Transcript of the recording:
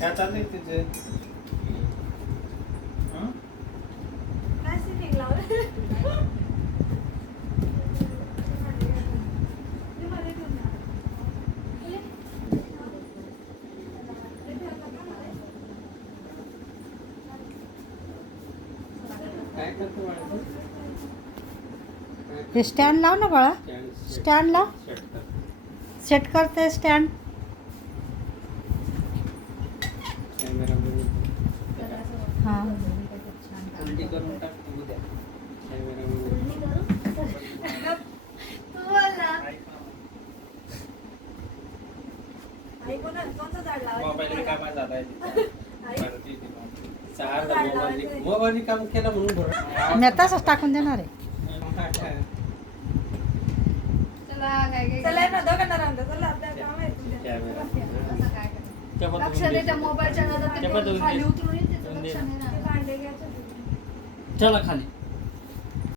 काय चाललंय तुझे? काय सिनिंग लावलं? काय करतो बाळा? हे स्टँड लाव ना बाळा. स्टँड लाव. सेट करते स्टँड. हां उलटी करून टाक उद्या. तू बोल ना. आई कोणतं झाड लावायचं? मोबाईल कामा झालाय आई? मोबाईल काम केलं म्हणून बरं. मी तसंच टाकून देणार आहे. चला ना दोघांना राहून द्या. चला आपल्याला काम आहे तुझ्या. कॅमेरा लक्ष दे त्या मोबाईलच्या नादात ते त्या पद्धतीने खाली उतरून येते तर दे. लक्ष नाही राहत. ते भांडे घ्यायचे. चला खाली.